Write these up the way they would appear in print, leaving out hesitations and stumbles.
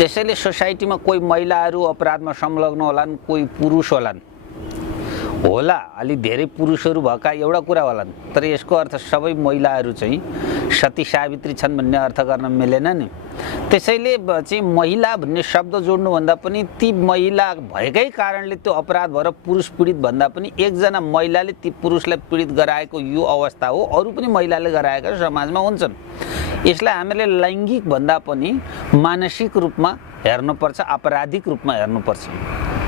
त्यसैले सोसाइटीमा कोही महिलाहरू अपराधमा संलग्न होलान्, कोही पुरुष होलान्, होला अलि धेरै पुरुषहरू भएका एउटा कुरा होलान्, तर यसको अर्थ सबै महिलाहरू चाहिँ सती सावित्री छन् भन्ने अर्थ गर्न मिलेन नि। त्यसैले चाहिँ महिला भन्ने शब्द जोड्नुभन्दा पनि ती महिला भएकै कारणले त्यो अपराध भएर पुरुष पीडित भन्दा पनि एकजना महिलाले ती पुरुषलाई पीडित गराएको यो अवस्था हो, अरू पनि महिलाले गराएका समाजमा हुन्छन्। यसलाई हामीले लैङ्गिक भन्दा पनि मानसिक रूपमा हेर्नुपर्छ, आपराधिक रूपमा हेर्नुपर्छ।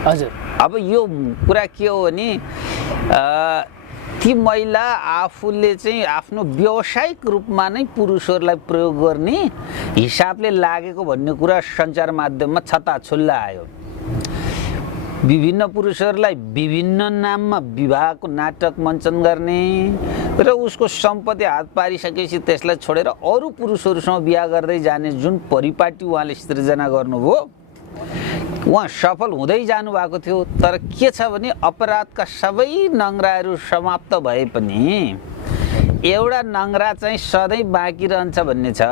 हजुर, अब यो कुरा के हो भने ती महिला आफूले चाहिँ आफ्नो व्यावसायिक रूपमा नै पुरुषहरूलाई प्रयोग गर्ने हिसाबले लागेको भन्ने कुरा सञ्चार माध्यममा छताछुल्ला आयो। विभिन्न पुरुषहरूलाई विभिन्न नाममा विवाहको नाटक मञ्चन गर्ने र उसको सम्पत्ति हात पारिसकेपछि त्यसलाई छोडेर अरू पुरुषहरूसँग बिहा गर्दै जाने जुन परिपाटी उहाँले सृजना गर्नुभयो, उहाँ सफल हुँदै जानुभएको थियो। तर के छ भने अपराधका सबै नङ्ग्राहरू समाप्त भए पनि एउटा नङ्ग्रा चाहिँ सधैँ बाँकी रहन्छ भन्ने छ।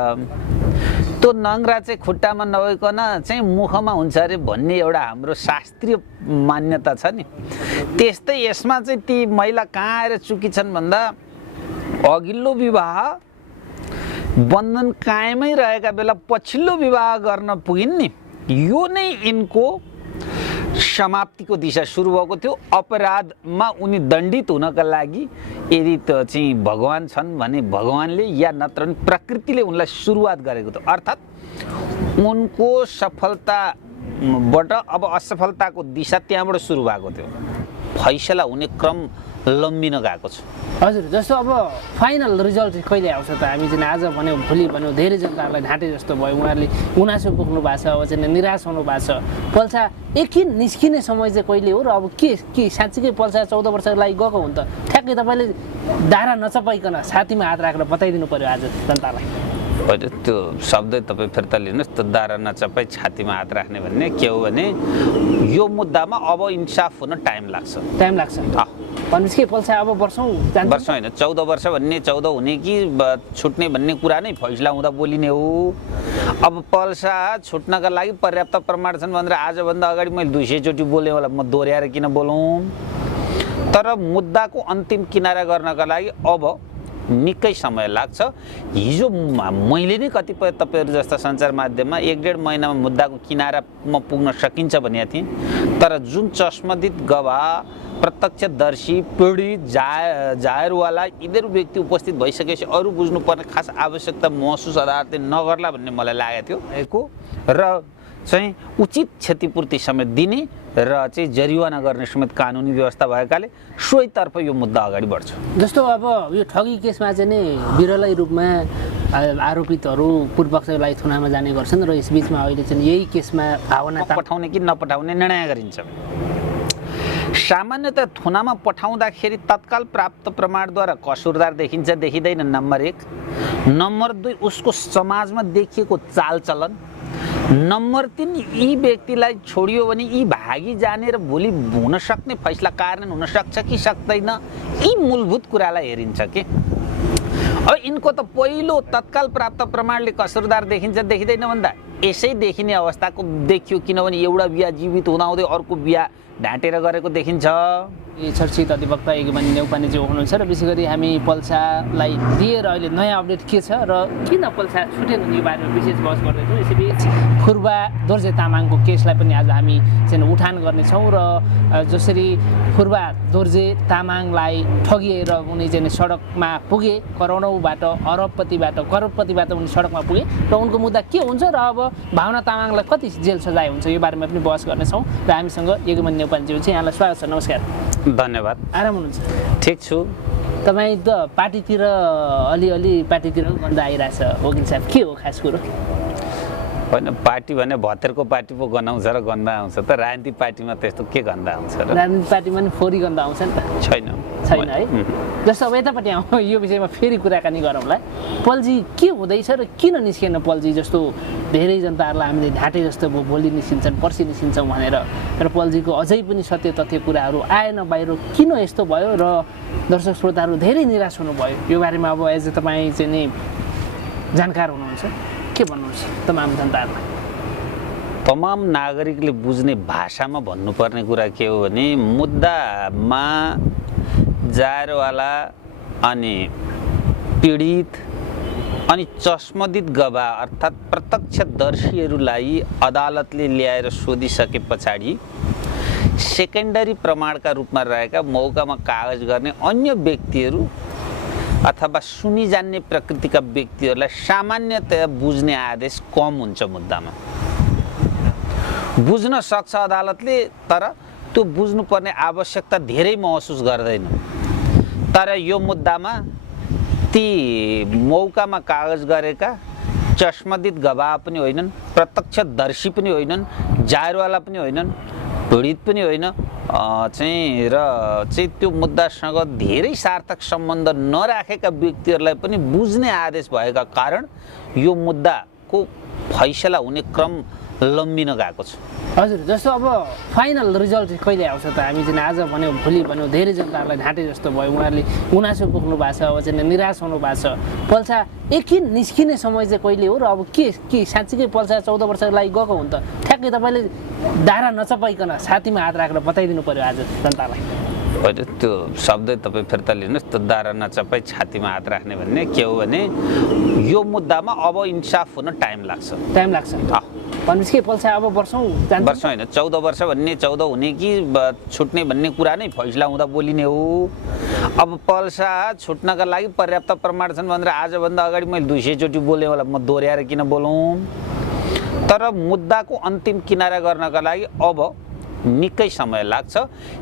त्यो नङ्ग्रा चाहिँ खुट्टामा नभइकन चाहिँ मुखमा हुन्छ अरे भन्ने एउटा हाम्रो शास्त्रीय मान्यता छ नि। त्यस्तै यसमा चाहिँ ती महिला कहाँ आएर चुकी छन् भन्दा अघिल्लो विवाह बन्धन कायमै रहेका बेला पछिल्लो विवाह गर्न पुगिन् नि, यो नै यिनको समाप्तिको दिशा सुरु भएको थियो। अपराधमा उनी दण्डित हुनका लागि यदि त चाहिँ भगवान छन् भने भगवानले या नत्र पनि प्रकृतिले उनलाई सुरुवात गरेको थियो। अर्थात् उनको सफलताबाट अब असफलताको दिशा त्यहाँबाट सुरु भएको थियो। फैसला हुने क्रम लम्बिन गएको छ। हजुर, जस्तो अब फाइनल रिजल्ट कहिले आउँछ त? हामी चाहिँ आज भन्यौँ, भोलि भन्यौँ, धेरै जनताहरूलाई ढाँटे जस्तो भयो, उहाँहरूले गुनासो पुग्नु भएको छ, अब चाहिँ निराश हुनु भएको छ। पल्सा एकछिन निस्किने समय चाहिँ कहिले हो र अब के साँच्चीकै पल्सा 14 वर्षको लागि गएको हुन्छ? ठ्याक्कै तपाईँले दारा नचपाइकन छातीमा हात राखेर बताइदिनु पर्यो आज जनतालाई। होइन, त्यो शब्दै तपाईँ फिर्ता लिनुहोस्। त्यो दारा नचपाई छातीमा हात राख्ने भन्ने के हो भने यो मुद्दामा अब इन्साफ हुन टाइम लाग्छ। टाइम लाग्छ भनेपछि के पल्सा अब वर्षौँ होइन, 14 वर्ष भन्ने 14 हुने कि छुट्ने भन्ने कुरा नै फैसला हुँदा बोलिने हो। अब पल्सा छुट्नका लागि पर्याप्त प्रमाण छन् भनेर आजभन्दा अगाडि मैले 200 चोटि बोलेँ होला, म दोहोऱ्याएर किन बोलौँ? तर मुद्दाको अन्तिम किनारा गर्नका लागि अब निकै समय लाग्छ। हिजो मैले नै कतिपय तपाईँहरू जस्ता सञ्चार माध्यममा 1-1.5 महिनामा मुद्दाको किनारामा पुग्न सकिन्छ भनेको थिएँ। तर जुन चस्मदित गवाह, प्रत्यक्षदर्शी, पीडित, जाहेरवाला यिनीहरू व्यक्ति उपस्थित भइसकेपछि अरू बुझ्नुपर्ने खास आवश्यकता महसुस अदालतले नगर्ला भन्ने मलाई लागेको थियो र चाहिँ उचित क्षतिपूर्ति समेत दिने र चाहिँ जरिवाना गर्ने समेत कानुनी व्यवस्था भएकाले सोहीतर्फ यो मुद्दा अगाडि बढ्छ। जस्तो अब यो ठगी केसमा चाहिँ नि विरलै रूपमा आरोपितहरू पूर्वपक्षलाई थुनामा जाने गर्छन् र यसबीचमा अहिले चाहिँ यही केसमा भावना पठाउने कि नपठाउने निर्णय गरिन्छ। सामान्यतः थुनामा पठाउँदाखेरि तत्काल प्राप्त प्रमाणद्वारा कसुरदार देखिन्छ देखिँदैन, नम्बर 1। नम्बर 2 उसको समाजमा देखिएको चालचलन। नम्बर 3 यी व्यक्तिलाई छोडियो भने यी भागी जाने र भोलि हुन सक्ने फैसला कार्यान्वयन हुन सक्छ कि सक्दैन, यी मूलभूत कुरालाई हेरिन्छ के। अब यिनको त पहिलो तत्काल प्राप्त प्रमाणले कसुरदार देखिन्छ देखिँदैन भन्दा यसै देखिने अवस्थाको देखियो, किनभने एउटा बिहा जीवित हुँदाहुँदै अर्को बिहा ढाँटेर गरेको देखिन्छ। चर्चित अधिवक्ता यज्ञमणि न्यौपानेजी हुनुहुन्छ र विशेष गरी हामी पल्सालाई लिएर अहिले नयाँ अपडेट के छ र किन पल्सा छुटेन यो बारेमा विशेष बहस गर्दैछौँ। यसैबीच फुर्बा दोर्जे तामाङको केसलाई पनि आज हामी चाहिँ उठान गर्नेछौँ र जसरी फुर्बा दोर्जे तामाङलाई ठगिएर उनी चाहिँ सडकमा पुगे, करोडौँबाट करोडपतिबाट उनी सडकमा पुगे र उनको मुद्दा के हुन्छ र अब भावना तामाङलाई कति जेल सजाय हुन्छ यो बारेमा पनि बहस गर्नेछौँ र हामीसँग यज्ञमणि न्यौपानेजी हुन्छ। यहाँलाई स्वागत छ, नमस्कार। धन्यवाद। आराम हुनुहुन्छ? ठिक छु। तपाईँ त पार्टीतिर अलिअलि पार्टीतिर गन्ध आइरहेछ, वकिल साहब के हो खास कुरो? होइन, पार्टी भने भतेरको पार्टी पो गनाउँछ र गन्ध आउँछ त, राजनीतिक पार्टीमा त्यस्तो के गन्ध आउँछ र? राजनीतिक पार्टीमा नि फोरी गन्ध आउँछ नि त? छैन है। जस्तो अब यतापट्टि आउँ, यो विषयमा फेरि कुराकानी गरौँला। पल्जी के हुँदैछ र किन निस्केन पल्जी? जस्तो धेरै जनताहरूलाई हामीले ढाँटे जस्तो भोलि निस्किन्छन्, पर्सि निस्किन्छौँ भनेर, र पल्जीको अझै पनि सत्य तथ्य कुराहरू आएन बाहिर। किन यस्तो भयो र दर्शक श्रोताहरू धेरै निराश हुनुभयो? यो बारेमा अब एज तपाईँ चाहिँ नि जानकार हुनुहुन्छ, के भन्नुहुन्छ तमाम जनताहरूलाई? तमाम नागरिकले बुझ्ने भाषामा भन्नुपर्ने कुरा के हो भने मुद्दामा जायरवाला अनि पीडित अनि चस्मदित गवाह अर्थात् प्रत्यक्षदर्शीहरूलाई अदालतले ल्याएर सोधिसके पछाडि सेकेन्डरी प्रमाणका रूपमा रहेका मौकामा कागज गर्ने अन्य व्यक्तिहरू अथवा सुनि जान्ने प्रकृतिका व्यक्तिहरूलाई सामान्यतया बुझ्ने आदेश कम हुन्छ मुद्दामा। बुझ्न सक्छ अदालतले, तर त्यो बुझ्नुपर्ने आवश्यकता धेरै महसुस गर्दैन। तर यो मुद्दामा ती मौकामा कागज गरेका चस्मदित गवाह पनि होइनन्, प्रत्यक्षदर्शी पनि होइनन्, जायरवाला पनि होइनन्, पीडित पनि होइन र त्यो मुद्दासँग धेरै सार्थक सम्बन्ध नराखेका व्यक्तिहरूलाई पनि बुझ्ने आदेश भएका कारण यो मुद्दाको फैसला हुने क्रम लम्बिन गएको छ। हजुर, जस्तो अब फाइनल रिजल्ट कहिले आउँछ त? हामी चाहिँ आज भन्यो भोलि भन्यो धेरै जनताहरूलाई ढाँटे जस्तो भयो, उहाँहरूले गुनासो पोख्नु भएको छ, अब चाहिँ निराश हुनु भएको छ। पल्सा एकछिन निस्किने समय चाहिँ कहिले हो र अब के साँच्चीकै पल्सा 14 वर्षको लागि गएको हुन् त? ठ्याक्कै तपाईँले दारा नचपाइकन छातीमा हात राखेर बताइदिनु पर्यो आज जनतालाई। होइन, त्यो शब्दै तपाईँ फिर्ता लिनुहोस्। त्यो दारा नचपाई छातीमा हात राख्ने भन्ने के हो भने यो मुद्दामा अब इन्साफ हुन टाइम लाग्छ। भनेपछि के पल्सा अब वर्षौँ होइन, 14 वर्ष भन्ने 14 हुने कि छुट्ने भन्ने कुरा नै फैसला हुँदा बोलिने हो। अब पल्सा छुट्नका लागि पर्याप्त प्रमाण छन् भनेर आजभन्दा अगाडि मैले 200 चोटि बोलेँ होला, म दोहोऱ्याएर किन बोलौँ? तर मुद्दाको अन्तिम किनारा गर्नका लागि अब निकै समय लाग्छ।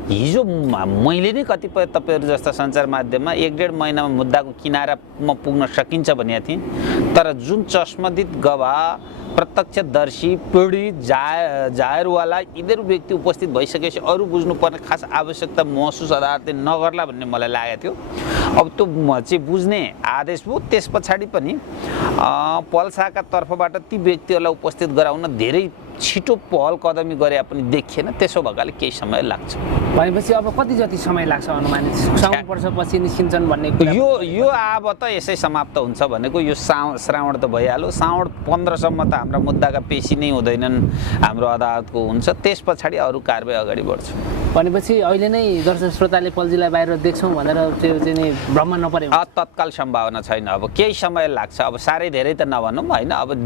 हिजो मैले नै कतिपय तपाईँहरू जस्ता सञ्चार माध्यममा 1-1.5 महिनामा मुद्दाको किनारामा पुग्न सकिन्छ भनेको थिएँ। तर जुन चस्मदित गवाह, प्रत्यक्षदर्शी, पीडित, जायरवाला यिनीहरू व्यक्ति उपस्थित भइसकेपछि अरू बुझ्नुपर्ने खास आवश्यकता महसुस अदालतले नगर्ला भन्ने मलाई लागेको थियो। अब त्यो चाहिँ बुझ्ने आदेश भयो। त्यस पछाडि पनि पल्साका तर्फबाट ती व्यक्तिहरूलाई उपस्थित गराउन धेरै छिटो पहल कदमी गरे पनि देखिएन। त्यसो भएकाले केही समय लाग्छ। भनेपछि अब कति जति समय लाग्छ अनुमानित? 7 वर्षपछि निस्किन्छन् भन्ने यो अब त यसै समाप्त हुन्छ भनेको यो श्रावण त भइहाल्यो। श्रावण 15 सम्म त हाम्रा मुद्दाका पेशी नै हुँदैनन्, हाम्रो अदालतको हुन्छ। त्यस पछाडि अरू कारबाही अगाडि बढ्छ। भनेपछि अहिले नै दर्शक श्रोताले पल्जीलाई बाहिर देख्छौँ भनेर त्यो चाहिँ भ्रम नपरे? तत्काल सम्भावना छैन। अब केही समय लाग्छ। अब साह्रै धेरै त नभनौँ होइन। अब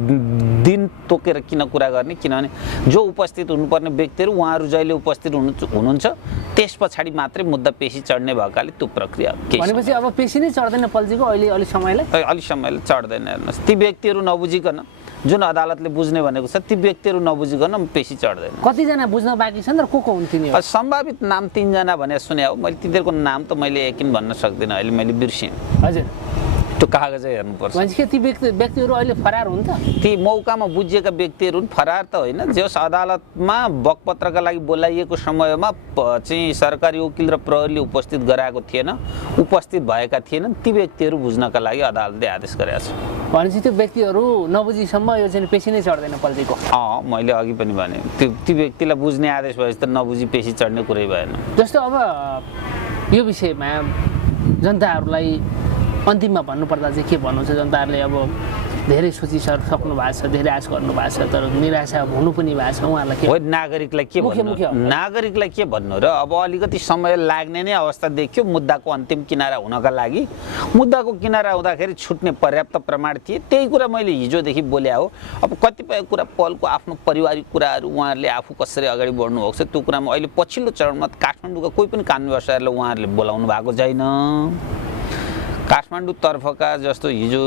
दिन तोकेर किन कुरा गर्ने? किनभने जो उपस्थित हुनुपर्ने व्यक्तिहरू उहाँहरू जहिले उपस्थित हुनुहुन्छ त्यस पछाडि मात्रै मुद्दा पेशी चढ्ने भएकाले त्यो प्रक्रिया भनेपछि अब पेशी नै चढ्दैन पल्जीको अलि समयलाई चढ्दैन। हेर्नुहोस्, ती व्यक्तिहरू नबुझिकन जुन अदालतले बुझ्ने भनेको छ ती व्यक्तिहरू नबुझिकन पेशी चढ्दैन। कतिजना बुझ्न बाँकी छन् र को हुन् तिनीहरू? सम्भावित नाम 3 जना भने सुने हो मैले। तिनीहरूको नाम त मैले यकिन भन्न सक्दिनँ, अहिले मैले बिर्सेँ। हजुर, त्यो कागजै हेर्नुपर्छ। मान्छे ती व्यक्तिहरू अहिले फरार हुन् त? ती मौकामा बुझिएका व्यक्तिहरू फरार त होइन। जस अदालतमा बकपत्रका लागि बोलाइएको समयमा चाहिँ सरकारी वकिल र प्रहरीले उपस्थित गराएको थिएन, उपस्थित भएका थिएनन्, ती व्यक्तिहरू बुझ्नका लागि अदालतले आदेश गरेको छ। भनेपछि त्यो व्यक्तिहरू नबुझिसम्म यो चाहिँ पेशी नै चढ्दैन पल्जीको? मैले अघि पनि भने ती व्यक्तिलाई बुझ्ने आदेश भएपछि त नबुझी पेशी चढ्ने कुरै भएन। जस्तो अब यो विषयमा जनताहरूलाई अन्तिममा भन्नुपर्दा चाहिँ के भन्नुहुन्छ? जनताहरूले अब धेरै सोचिसक्नु भएको छ, धेरै आश गर्नु भएको छ, तर निराशा हुनु पनि भएको छ। उहाँहरूलाई के नागरिकलाई के भन्नु र? अब अलिकति समय लाग्ने नै अवस्था देखियो मुद्दाको अन्तिम किनारा हुनका लागि। मुद्दाको किनारा हुँदाखेरि छुट्ने पर्याप्त प्रमाण थिए। त्यही कुरा मैले हिजोदेखि बोले हो। अब कतिपय कुरा पलको आफ्नो पारिवारिक कुराहरू उहाँहरूले आफू कसरी अगाडि बढ्नु भएको छ त्यो कुरामा अहिले पछिल्लो चरणमा काठमाडौँका कोही पनि कानुन व्यवसायीलाई उहाँहरूले बोलाउनु भएको छैन। काठमाडौँ तर्फका जस्तो हिजो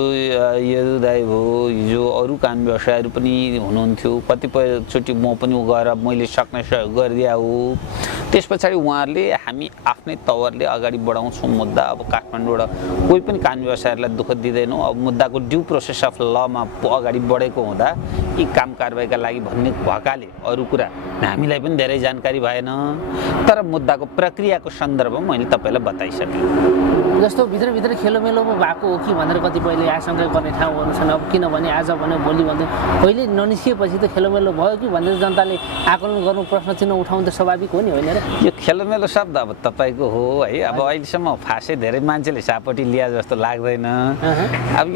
यदु दाइ भयो, हिजो अरू कानुन व्यवसायीहरू पनि हुनुहुन्थ्यो। कतिपयचोटि म पनि गएर मैले सक्ने सहयोग गरिदिए हो। त्यस पछाडि उहाँहरूले हामी आफ्नै तवरले अगाडि बढाउँछौँ मुद्दा। अब काठमाडौँबाट कोही पनि कानुन व्यवसायीहरूलाई दुःख दिँदैनौँ। अब मुद्दाको ड्यू प्रोसेस अफ लमा अगाडि बढेको हुँदा यी काम कारबाहीका लागि भन्ने भएकाले अरू कुरा हामीलाई पनि धेरै जानकारी भएन। तर मुद्दाको प्रक्रियाको सन्दर्भमा मैले तपाईँलाई बताइसकेँ। जस्तो भित्र खेलोमेलो पो भएको हो कि भनेर कतिपयले आशंका गर्ने ठाउँहरू छन्। अब किनभने आज भने भोलि भन्दै पहिले ननिस्किएपछि त खेलोमेलो भयो कि भनेर जनताले आकलन गर्नु, प्रश्न चिन्ह उठाउनु त स्वाभाविक हो नि, होइन र? यो खेलोमेलो शब्द अब तपाईँको हो है। अब अहिलेसम्म फासै धेरै मान्छेले सापट्टि लिया जस्तो लाग्दैन। अब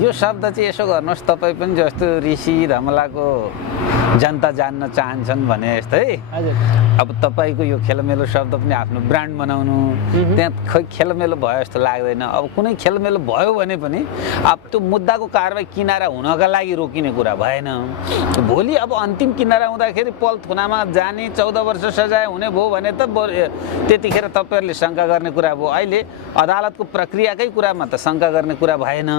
यो शब्द चाहिँ यसो गर्नुहोस्, तपाईँ पनि जस्तो ऋषि धमलाको जनता जान्न चाहन्छन् भने जस्तै हजुर। अब तपाईँको यो खेलमेलो शब्द पनि आफ्नो ब्रान्ड बनाउनु, त्यहाँ खै खेलमेलो भयो जस्तो लाग्दैन। अब कुनै खेलमेलो भयो भने पनि अब त्यो मुद्दाको कारबाही किनारा हुनका लागि रोकिने कुरा भएन। भोलि अब अन्तिम किनारा हुँदाखेरि पल थुनामा जाने 14 वर्ष सजाय हुने भयो भने त त्यतिखेर तपाईँहरूले शङ्का गर्ने कुरा भयो। अहिले अदालतको प्रक्रियाकै कुरामा त शङ्का गर्ने कुरा भएन।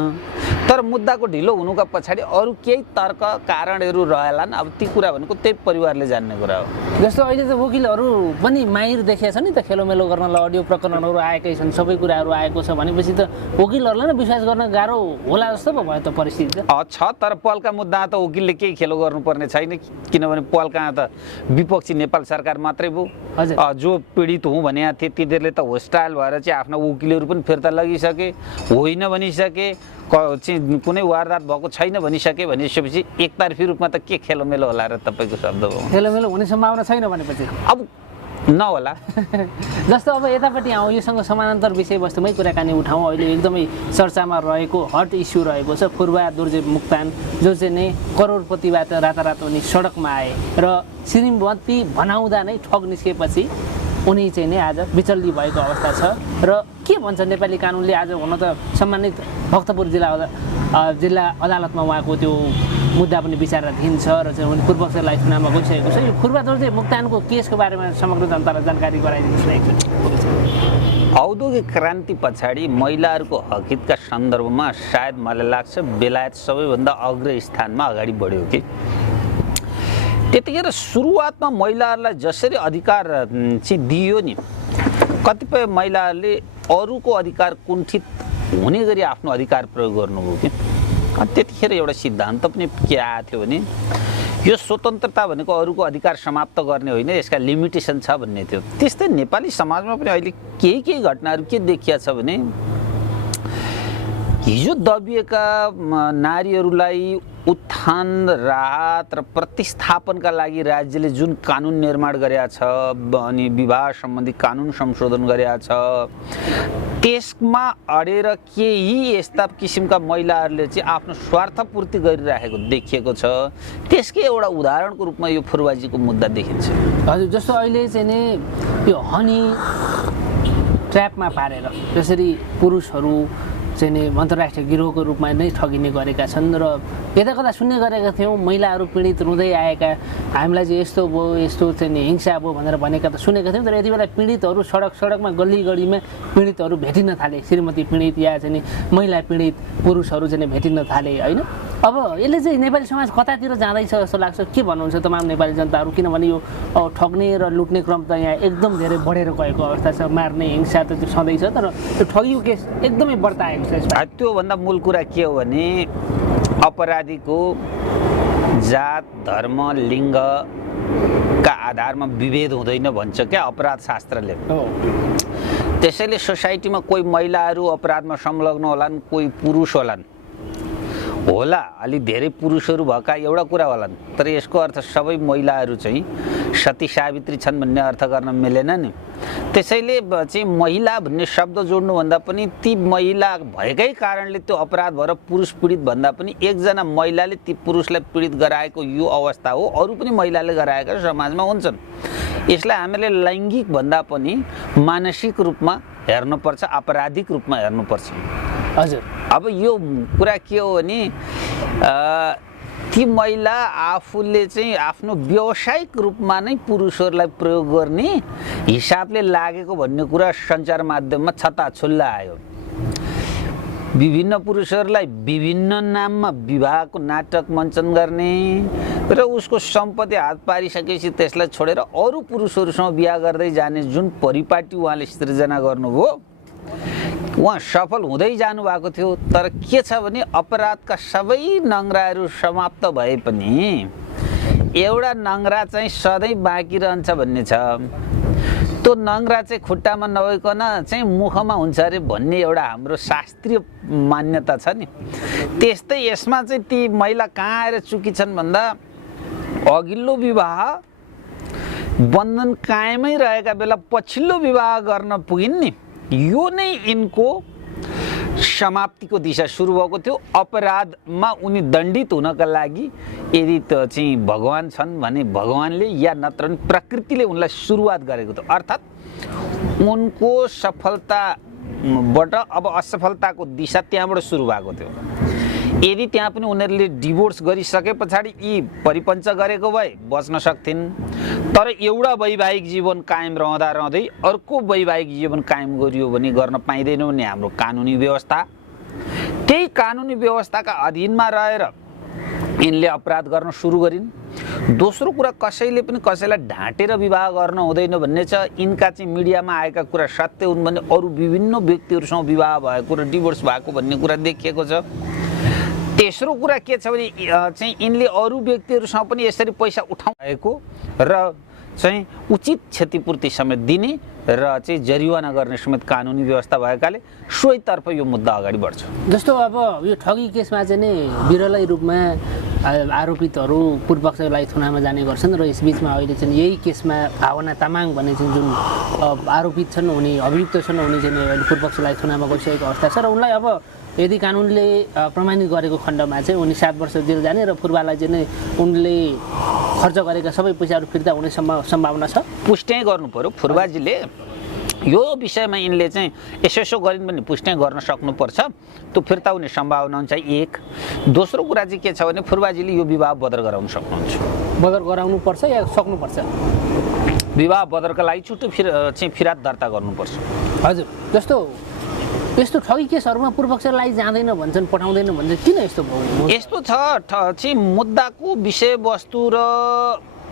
तर मुद्दाको ढिलो हुनुका पछाडि अरू केही तर्क कारणहरू रहेलान्। अब ती कुरा भनेको त्यही परिवारले जान्ने कुरा हो। जस्तो अहिले त वकिलहरू पनि माहिर देखिया छ नि त, खेलोमेलो गर्नलाई अडियो प्रकरणहरू आएकै छन्, सबै कुराहरू आएको छ भनेपछि त वकिलहरूलाई नै विश्वास गर्न गाह्रो होला जस्तो पो भयो त परिस्थिति छ। तर पलका मुद्दामा त वकिलले केही खेलो गर्नुपर्ने छैन, किनभने पलका त विपक्षी नेपाल सरकार मात्रै भयो। जो पीडित हुँ भने थिए तिनीहरूले त होस्टाइल भएर चाहिँ आफ्ना वकिलहरू पनि फिर्ता लगिसके, होइन भनिसके, कुनै वारदात भएको छैन भनिसके भनेपछि एकतर्फी रूपमा त के खेलोमेलो होला र तपाईँको शब्द हो? खेलोमेलो हुने सम्भावना छैन भनेपछि अब नहोला। जस्तो अब यतापट्टि आउँ, योसँग समानान्तर विषयवस्तुमै कुराकानी उठाउँ। अहिले एकदमै चर्चामा रहेको हट इस्यु रहेको छ फुर्बा दोर्जे मुक्तान, जो चाहिँ नै करोडपतिबाट रातारात उनी सडकमा आए र श्रीमती बनाउँदा नै ठग निस्केपछि उनी चाहिँ नै आज विचल्ली भएको अवस्था छ। र के भन्छ नेपाली कानुनले? आज हुन त सम्मानित भक्तपुर जिल्ला अदालतमा उहाँको त्यो मुद्दा पनि विचाराधीन छ र चाहिँ उनी पूर्वपक्षलाई चुनावमा गइसकेको छ। यो फुर्बा दोर्जे मुक्तानको केसको बारेमा समग्र जनतालाई जानकारी गराइदिनुहोस् न एकचोटि। औद्योगिक क्रान्ति पछाडि महिलाहरूको हकितका सन्दर्भमा सायद मलाई लाग्छ बेलायत सबैभन्दा अग्रस्थानमा अगाडि बढ्यो कि त्यतिखेर सुरुवातमा महिलाहरूलाई जसरी अधिकार चाहिँ दियो नि, कतिपय महिलाहरूले अरूको अधिकार कुण्ठित हुने गरी आफ्नो अधिकार प्रयोग गर्नुभयो कि। त्यतिखेर एउटा सिद्धान्त पनि के आएको थियो भने यो स्वतन्त्रता भनेको अरूको अधिकार समाप्त गर्ने होइन, यसका लिमिटेसन छ भन्ने थियो। त्यस्तै नेपाली समाजमा पनि अहिले केही घटनाहरू के देखिया छ भने हिजो दबिएका नारीहरूलाई उत्थान, राहत र प्रतिस्थापनका लागि राज्यले जुन कानुन निर्माण गरेका छ अनि विवाह सम्बन्धी कानुन संशोधन गरेका छ, त्यसमा अडेर केही यस्ता किसिमका महिलाहरूले चाहिँ आफ्नो स्वार्थपूर्ति गरिराखेको देखिएको छ। त्यसकै एउटा उदाहरणको रूपमा यो फुर्बाजीको मुद्दा देखिन्छ। हजुर, जस्तो अहिले चाहिँ नि यो हनी ट्र्यापमा पारेर जसरी पुरुषहरू चाहिँ नि अन्तर्राष्ट्रिय गिरोहको रूपमा नै ठगिने गरेका छन् र यता कता सुन्ने गरेका थियौँ महिलाहरू पीडित रुँदै आएका, हामीलाई चाहिँ यस्तो भयो यस्तो चाहिँ नि हिंसा भयो भनेर भनेका त सुनेका थियौँ। तर यति बेला पीडितहरू सडकमा गल्ली गल्लीमा पीडितहरू भेटिन थाले, श्रीमती पीडित या चाहिँ नि महिला पीडित पुरुषहरू चाहिँ भेटिन थाले, होइन? अब यसले चाहिँ नेपाली समाज कतातिर जाँदैछ जस्तो लाग्छ? के भन्नुहुन्छ तमाम नेपाली जनताहरू? किनभने यो ठग्ने र लुट्ने क्रम त यहाँ एकदम धेरै बढेर गएको अवस्था छ। मार्ने हिंसा त त्यो सधैँ छ, तर त्यो ठगिएको केस एकदमै बढ्ताएको छ। त्योभन्दा मूल कुरा के हो भने अपराधीको जात, धर्म, लिङ्गका आधारमा विभेद हुँदैन भन्छ क्या अपराध शास्त्रले। त्यसैले सोसाइटीमा कोही महिलाहरू अपराधमा संलग्न होलान्, कोही पुरुष होला, अलि धेरै पुरुषहरू भएका एउटा कुरा होलान्, तर यसको अर्थ सबै महिलाहरू चाहिँ सती सावित्री छन् भन्ने अर्थ गर्न मिलेन नि। त्यसैले चाहिँ महिला भन्ने शब्द जोड्नुभन्दा पनि ती महिला भएकै कारणले त्यो अपराध भएर पुरुष पीडित भन्दा पनि एकजना महिलाले ती पुरुषलाई पीडित गराएको यो अवस्था हो। अरू पनि महिलाले गराएका समाजमा हुन्छन्। यसलाई हामीले लैङ्गिक भन्दा पनि मानसिक रूपमा हेर्नुपर्छ, आपराधिक रूपमा हेर्नुपर्छ। हजुर, अब यो कुरा के हो भने ती महिला आफूले चाहिँ आफ्नो व्यावसायिक रूपमा नै पुरुषहरूलाई प्रयोग गर्ने हिसाबले लागेको भन्ने कुरा सञ्चार माध्यममा छताछुल्ला आयो। विभिन्न पुरुषहरूलाई विभिन्न नाममा विवाहको नाटक मञ्चन गर्ने र उसको सम्पत्ति हात पारिसकेपछि त्यसलाई छोडेर अरू पुरुषहरूसँग बिहा गर्दै जाने जुन परिपाटी उहाँले सृजना गर्नुभयो, उहाँ सफल हुँदै जानुभएको थियो। तर के छ भने अपराधका सबै नङ्ग्राहरू समाप्त भए पनि एउटा नङ्ग्रा चाहिँ सधैँ बाँकी रहन्छ भन्ने छ। त्यो नङ्ग्रा चाहिँ खुट्टामा नभइकन चाहिँ मुखमा हुन्छ अरे भन्ने एउटा हाम्रो शास्त्रीय मान्यता छ नि। त्यस्तै यसमा चाहिँ ती महिला कहाँ आएर चुकी छन् भन्दा अघिल्लो विवाह बन्धन कायमै रहेका बेला पछिल्लो विवाह गर्न पुगिन् नि, यो नै यिनको समाप्तिको दिशा सुरु भएको थियो। अपराधमा उनी दण्डित हुनका लागि यदि त चाहिँ भगवान छन् भने भगवानले या नत्र भने प्रकृतिले उनलाई सुरुवात गरेको थियो। अर्थात् उनको सफलताबाट अब असफलताको दिशा त्यहाँबाट सुरु भएको थियो। यदि त्यहाँ पनि उनीहरूले डिभोर्स गरिसके पछाडि यी परिपञ्च गरेको भए बच्न सक्थिन्। तर एउटा वैवाहिक जीवन कायम रहँदा रहँदै अर्को वैवाहिक जीवन कायम गरियो भने गर्न पाइँदैन भन्ने हाम्रो कानुनी व्यवस्था। त्यही कानुनी व्यवस्थाका अधीनमा रहेर यिनले अपराध गर्न सुरु गरिन्। दोस्रो कुरा, कसैले पनि कसैलाई ढाँटेर विवाह गर्न हुँदैन भन्ने छ। यिनका चाहिँ मिडियामा आएका कुरा सत्य हुन् भने अरू विभिन्न व्यक्तिहरूसँग विवाह भएको र डिभोर्स भएको भन्ने कुरा देखिएको छ। तेस्रो कुरा के छ भने चाहिँ यिनले अरू व्यक्तिहरूसँग पनि यसरी पैसा उठाएको र चाहिँ उचित क्षतिपूर्ति समेत दिने र चाहिँ जरिवाना गर्ने समेत कानुनी व्यवस्था भएकाले सोहीतर्फ यो मुद्दा अगाडि बढ्छ। जस्तो अब यो ठगी केसमा चाहिँ नि विरलै रूपमा आरोपितहरू पूर्वपक्षलाई थुनामा जाने गर्छन् र यसबीचमा अहिले चाहिँ यही केसमा भावना तामाङ भन्ने चाहिँ जुन आरोपित छन्, उनी अभियुक्त छन्, उनी चाहिँ अहिले पूर्वपक्षलाई थुनामा गइसकेको अवस्था छ र उनलाई अब यदि कानुनले प्रमाणित गरेको खण्डमा चाहिँ उनी 7 वर्ष जेल जाने र पूर्वलाई चाहिँ उनले खर्च गरेका सबै पैसाहरू फिर्ता हुने सम्भावना छ। पुष्टि गर्नु पर्यो फुर्बाजीले यो विषयमा यिनले चाहिँ यसो गरिन् भने पुष्टि गर्न सक्नुपर्छ। त्यो फिर्ता हुने सम्भावना हुन्छ एक। दोस्रो कुरा चाहिँ के छ भने फुर्बाजीले यो विवाह बदर गराउन सक्नुहुन्छ। बदर गराउनु पर्छ या सक्नुपर्छ? विवाह बदरका लागि छुट्टै चाहिँ फिराद दर्ता गर्नुपर्छ। हजुर, जस्तो यस्तो ठगी केसहरूमा पूर्वपक्षलाई जाँदैन भन्छन्, पठाउँदैन भन्छन्, किन यस्तो भयो? यस्तो छ चाहिँ मुद्दाको विषयवस्तु र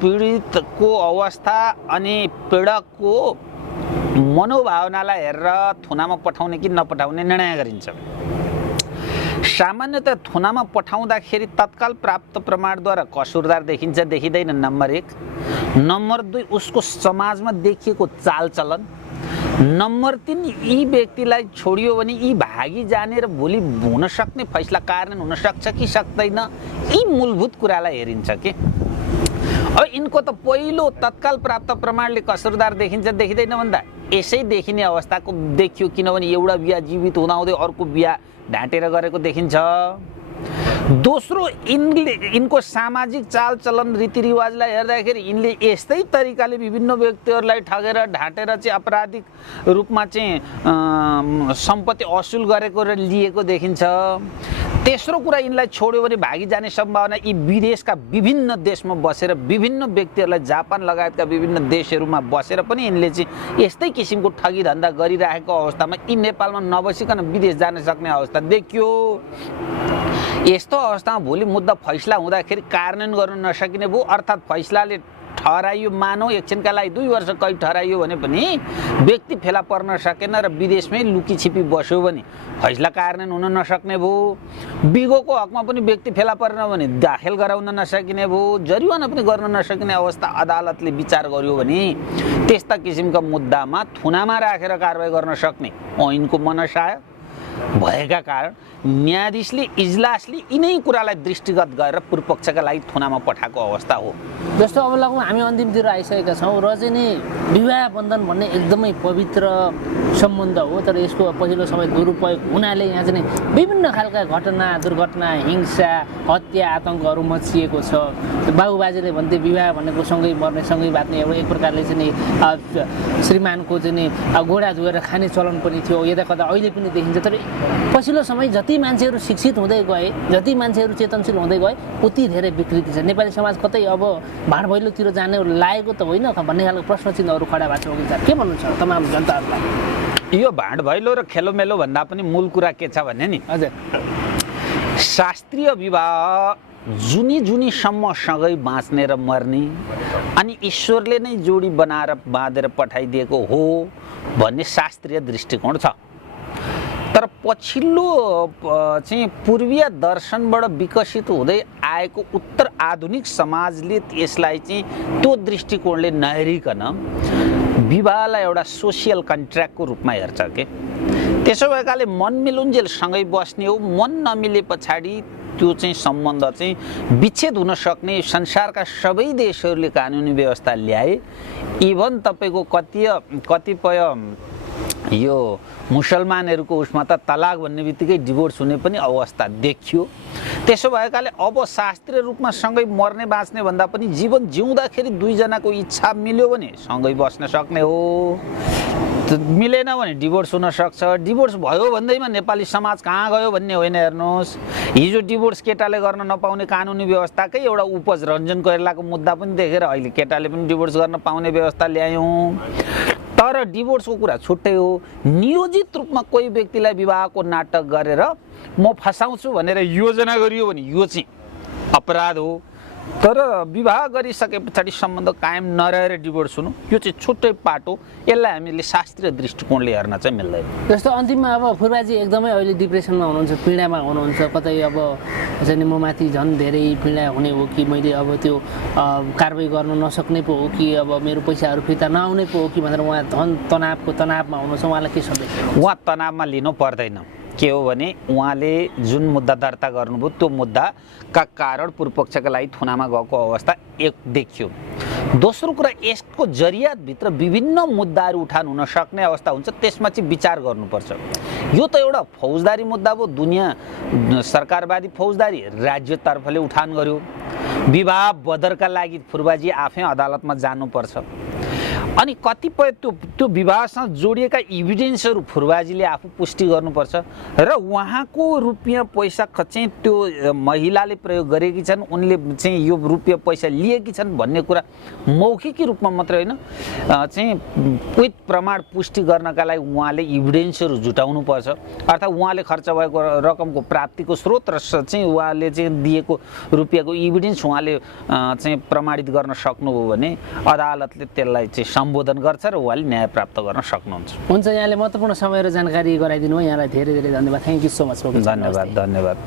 पीडितको अवस्था अनि पीडकको मनोभावनालाई हेरेर थुनामा पठाउने कि नपठाउने निर्णय गरिन्छ। सामान्यतः थुनामा पठाउँदाखेरि तत्काल प्राप्त प्रमाणद्वारा कसुरदार देखिन्छ देखिँदैन, नम्बर 1। नम्बर 2, उसको समाजमा देखिएको चालचलन। नम्बर 3, यी व्यक्तिलाई छोडियो भने यी भागी जाने र भोलि हुन सक्ने फैसला कार्यान्वयन हुन सक्छ कि सक्दैन, यी मूलभूत कुरालाई हेरिन्छ के। अब यिनको त पहिलो तत्काल प्राप्त प्रमाणले कसुरदार देखिन्छ देखिँदैन भन्दा यसै देखिने अवस्थाको देखियो, किनभने एउटा बिहा जीवित हुँदाहुँदै अर्को बिहा ढाँटेर गरेको देखिन्छ। दोस्रो, यिनको सामाजिक चालचलन रीतिरिवाजलाई हेर्दाखेरि यिनले यस्तै तरिकाले विभिन्न व्यक्तिहरूलाई ठगेर ढाँटेर चाहिँ आपराधिक रूपमा चाहिँ सम्पत्ति असुल गरेको र लिएको देखिन्छ। तेस्रो कुरा, यिनलाई छोड्यो भने भागी जाने सम्भावना। यी विदेशका विभिन्न देशमा बसेर विभिन्न व्यक्तिहरूलाई जापान लगायतका विभिन्न देशहरूमा बसेर पनि यिनले चाहिँ यस्तै किसिमको ठगी धन्दा गरिरहेको अवस्थामा यी नेपालमा नबसिकन विदेश जान सक्ने अवस्था देखियो। यस्तो अवस्थामा भोलि मुद्दा फैसला हुँदाखेरि कार्यान्वयन गर्न नसकिने भयो। अर्थात् फैसलाले ठहराइयो, मानौ एकछिनका लागि 2 वर्ष कैद ठहराइयो भने पनि व्यक्ति फेला पर्न सकेन र विदेशमै लुकी छिपी बस्यो भने फैसला कार्यान्वयन हुन नसक्ने भयो। बिगोको हकमा पनि व्यक्ति फेला परेन भने दाखिल गराउन नसकिने भयो। जरिवाना पनि गर्न नसकिने अवस्था अदालतले विचार गर्यो भने त्यस्ता किसिमका मुद्दामा थुनामा राखेर कारबाही गर्न सक्ने ऐनको मनसा भएका कारण न्यायाधीशले इजलासले यिनै कुरालाई दृष्टिगत गरेर पूर्वपक्षका लागि थुनामा पठाएको अवस्था हो। जस्तो अब लगभग हामी अन्तिमतिर आइसकेका छौँ र चाहिँ नि विवाह बन्धन भन्ने एकदमै पवित्र सम्बन्ध हो, तर यसको पछिल्लो समय दुरुपयोग हुनाले यहाँ चाहिँ विभिन्न खालका घटना, दुर्घटना, हिंसा, हत्या, आतङ्कहरू मचिएको छ। बाबुबाजेले भन्थे विवाह भनेको सँगै मर्ने सँगै बाँच्ने एउटा एक प्रकारले चाहिँ नि श्रीमानको चाहिँ नि गोडा धोएर खाने चलन पनि थियो, यता कता अहिले पनि देखिन्छ। तर पछिल्लो समय जति मान्छेहरू शिक्षित हुँदै गए, जति मान्छेहरू चेतनशील हुँदै गए, उति धेरै विकृति छ। नेपाली समाज कतै अब भाँड भैलोतिर जाने लागेको त होइन भन्ने खालको प्रश्न चिन्हहरू खडा भएको छ। के भन्नुहुन्छ तमाम जनताहरूलाई? यो भाँड भैलो र खेलोमेलो भन्दा पनि मूल कुरा के छ भने नि, हजुर, शास्त्रीय विवाह जुनीसम्म सँगै बाँच्ने र मर्ने अनि ईश्वरले नै जोडी बनाएर बाँधेर पठाइदिएको हो भन्ने शास्त्रीय दृष्टिकोण छ। तर पछिल्लो चाहिँ पूर्वीय दर्शनबाट विकसित हुँदै आएको उत्तर आधुनिक समाजले यसलाई चाहिँ त्यो दृष्टिकोणले नहेरिकन विवाहलाई एउटा सोसियल कन्ट्र्याक्टको रूपमा हेर्छ के। त्यसो भएकाले मन मिलुन्जेल सँगै बस्ने हो, मन नमिले पछाडि त्यो चाहिँ सम्बन्ध चाहिँ विच्छेद हुन सक्ने संसारका सबै देशहरूले कानुनी व्यवस्था ल्याए। इभन तपाईँको कतिपय यो मुसलमानहरूको उसमा त तलाक भन्ने बित्तिकै डिभोर्स हुने पनि अवस्था देखियो। त्यसो भएकाले अब शास्त्रीय रूपमा सँगै मर्ने बाँच्ने भन्दा पनि जीवन जिउँदाखेरि दुईजनाको इच्छा मिल्यो भने सँगै बस्न सक्ने हो, मिलेन भने डिभोर्स हुन सक्छ। डिभोर्स भयो भन्दैमा नेपाली समाज कहाँ गयो भन्ने होइन। हेर्नुहोस्, हिजो डिभोर्स केटाले गर्न नपाउने कानुनी व्यवस्थाकै एउटा उपज रञ्जन कोइरालाको मुद्दा पनि देखेर अहिले केटाले पनि डिभोर्स गर्न पाउने व्यवस्था ल्यायौँ। तर डिभोर्सको कुरा छुट्टै हो। नियोजित रूपमा कोही व्यक्तिलाई विवाहको नाटक गरेर म फसाउँछु भनेर योजना गरियो भने यो चाहिँ अपराध हो। तर विवाह गरिसके पछाडि सम्बन्ध कायम नरहेर डिभोर्स हुनु यो चाहिँ छुट्टै पाटो। यसलाई हामीले शास्त्रीय दृष्टिकोणले हेर्न चाहिँ मिल्दैन। जस्तो अन्तिममा अब फुर्बाजी एकदमै अहिले डिप्रेसनमा हुनुहुन्छ, पीडामा हुनुहुन्छ, कतै अब चाहिँ नि म माथि झन् धेरै पीडा हुने हो कि मैले अब त्यो कारबाही गर्न नसक्ने पो हो कि अब मेरो पैसाहरू फिर्ता नआउने पो हो कि भनेर उहाँ झन् तनावमा हुनुहुन्छ। उहाँलाई के सन्देश? उहाँ तनावमा लिनु पर्दैन। के हो भने उहाँले जुन मुद्दा दर्ता गर्नुभयो त्यो मुद्दाका कारण पूर्वपक्षका लागि थुनामा गएको अवस्था एक देखियो। दोस्रो कुरा, यसको जरियातभित्र विभिन्न मुद्दाहरू उठान हुन सक्ने अवस्था हुन्छ, त्यसमा चाहिँ विचार गर्नुपर्छ। यो त एउटा फौजदारी मुद्दा भयो, दुनियाँ सरकारवादी फौजदारी राज्यतर्फले उठान गर्यो। विवाह बदरका लागि फुर्बाजी आफै अदालतमा जानुपर्छ। अनि कतिपय त्यो विवाहसँग जोडिएका इभिडेन्सहरू फुर्बाजीले आफू पुष्टि गर्नुपर्छ र उहाँको रुपियाँ पैसा चाहिँ त्यो महिलाले प्रयोग गरेकी छन्, उनले चाहिँ यो रुपियाँ पैसा लिएकी छन् भन्ने कुरा मौखिकी रूपमा मात्रै होइन चाहिँ विथ प्रमाण पुष्टि गर्नका लागि उहाँले इभिडेन्सहरू जुटाउनुपर्छ। अर्थात् उहाँले खर्च भएको रकमको प्राप्तिको स्रोत र चाहिँ उहाँले चाहिँ दिएको रुपियाँको इभिडेन्स उहाँले चाहिँ प्रमाणित गर्न सक्नुभयो भने अदालतले त्यसलाई चाहिँ सम्बोधन गर्छ र उहाँले न्याय प्राप्त गर्न सक्नुहुन्छ। हुन्छ, यहाँले महत्त्वपूर्ण समय र जानकारी गराइदिनु भयो। यहाँलाई धेरै धेरै धन्यवाद। Thank you so much. धन्यवाद।